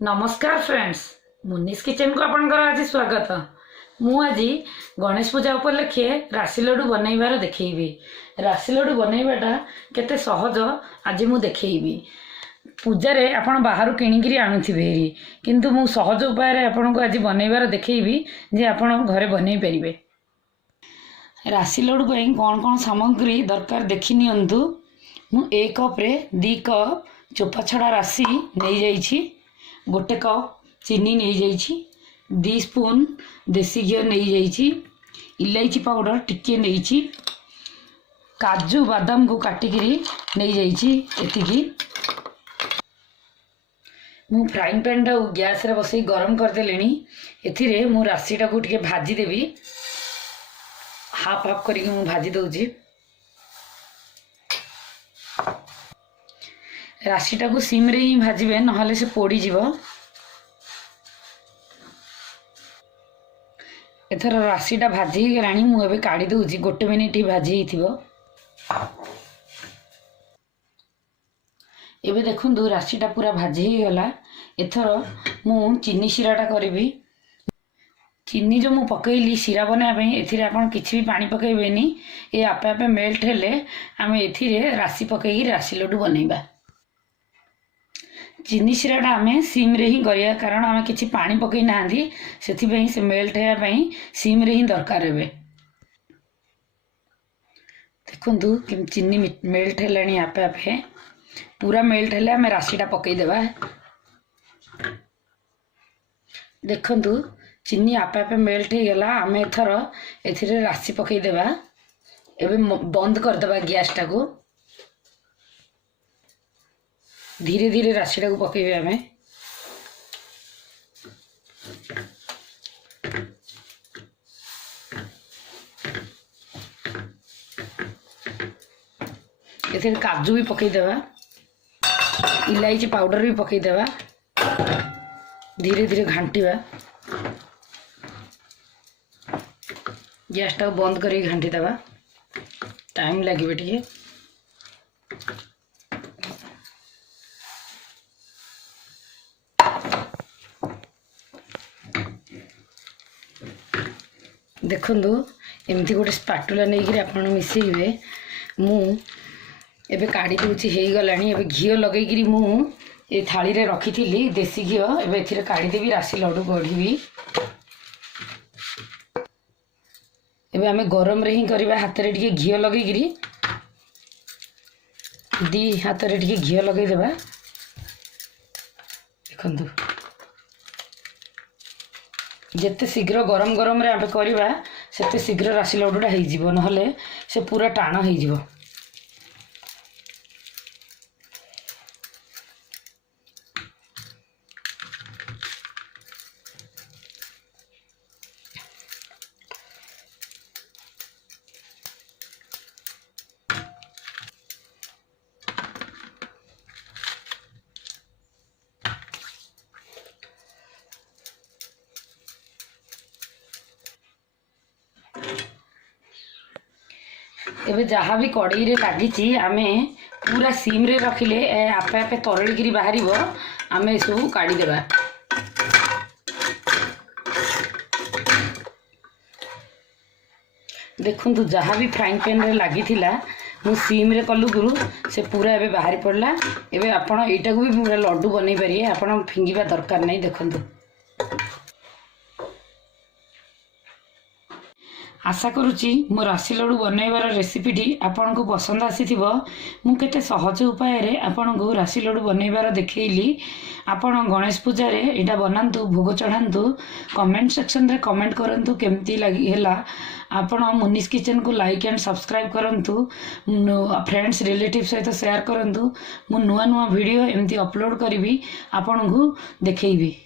नमस्कार फ्रेंड्स, मुनिस किचन को आपनकर आज स्वागत। मु आज गणेश पूजा उपलक्षे राशि लड्डू बनइबार देखैबी। राशि लड्डू बनइबाटा केते सहज आज मु देखैबी। पूजा रे आपण बाहर किणिकी आणुथिबे किंतु मु सहज उपाय रे आपन को आज बनइबार देखैबी जे आपण घरे बनई परिबे। राशि लड्डू पई कोन कोन सामग्री दरकार देखि नियंतु। मु 1 कप रे 2 कप चोपा छड़ा राशि नै जाईछि, गोटे कप चीनी नहीं जाइछि, 2 स्पून देसी घी नहीं जाइछि, इलायची पाउडर टिके नहीं, काजू बादाम को काटिकी नहीं जाइछि। एतिकी मु फ्राइंग पैन टा गैस रे बसई गरम कर देलेनी। एथिरे मु राशि टा को टिके भाजी देबी। हाफ हाफ करिके मु भाजी दउछि। राशि टा को सिम रे ही भाजबे, नहले से पोड़ी जीव। एथर राशि टा भाजी गलानी, मु एबे काढी दउछि। 1 मिनिट ही भाजी हिथिबो। एबे देखंतु राशि टा पूरा भाजी ही गला। एथर मु चीनी शिराटा करबी। चीनी जो मु पकईली शिरा बना एथिरे आपण किछि भी पानी पकईबेनी। ए आपे आपे मेल्ट हेले आमे एथिरे राशि पकई राशि लड्डू बनैबा। चीनी शिराटा आमे सिम रे ही करिया, कारण आमे किछि पानी पकई नांदी, सेथि पई से मेल्ट हेया पई सिम रे ही दरकार हेबे। देखंतु कि चीनी मेल्ट हेलानी आपे आपे। पूरा मेल्ट हेले आमे राशिटा पकई देबा। देखंतु चीनी आपे आपे मेल्ट हे गेला। आमे एथर एथिरे राशि पकई देबा। एबे बंद कर देबा गैस टा को। धीरे धीरे राशि टा को पकईबे आमे। एथिरे काजू भी पकई देबा, इलायची पाउडर भी पकई देबा। धीरे धीरे घांटीबा। गैस टा को बंद करी घांटी देबा। टाइम लागिबे टिके। देखंतु एमती गोटे स्पाटुला नहीं कि आपन मिसेइबे। मु एबे काढी दोछि, हेई गलानी। एबे घियो लगेगिरी मु ए थाली रे रखिथिली देसी घियो। एबे एथिरे काढी देबी, राशि लड्डू गढीबी। एबे आमे गरम रे ही करबा। हाथ रे टिके घियो लगेगिरी, 2 हाथ रे टिके घियो लगेई देबा। देखंतु जेते शीघ्र गरम गरम रे आमे करबा, सेते शीघ्र राशि लड्डूटा हेई जिवो, नहले से पूरा टाण हेई जिवो। एबे जहाँ भी कड़ई रे लागिची, आमे पूरा सिम रे रखिले आपे आपे तरळिगिरी बाहरिबो। आमे सब काढी देबा। देखंतु जहाँ भी फ्राइंग पैन रे लागिथिला, मु सिम रे कलु गुरु से पूरा एबे बाहरी पड़ला। एबे आपण एटा को भी पूरा लड्डू बनै परिए। आपण फिंगिबा दरकार नै। देखंतु आशा करुच्ची मो राशि लड्डू बनइबार रेसिपीटी आपन को पसंद आसीथिबो। मु केते सहज उपाय रे आपन को राशि लड्डू बनइबार देखैली। आपन गणेश पूजा रे एटा बनांतु, भोग चढ़ांतु। कमेंट सेक्शन रे कमेंट करंतु केमती लागि हेला। आपन मुनिस किचन को लाइक एंड सब्सक्राइब करंतु। फ्रेंड्स रिलेटिव सहित शेयर करंतु। मु नुआ नुआ वीडियो एमती अपलोड करिवि, आपन को देखैबी।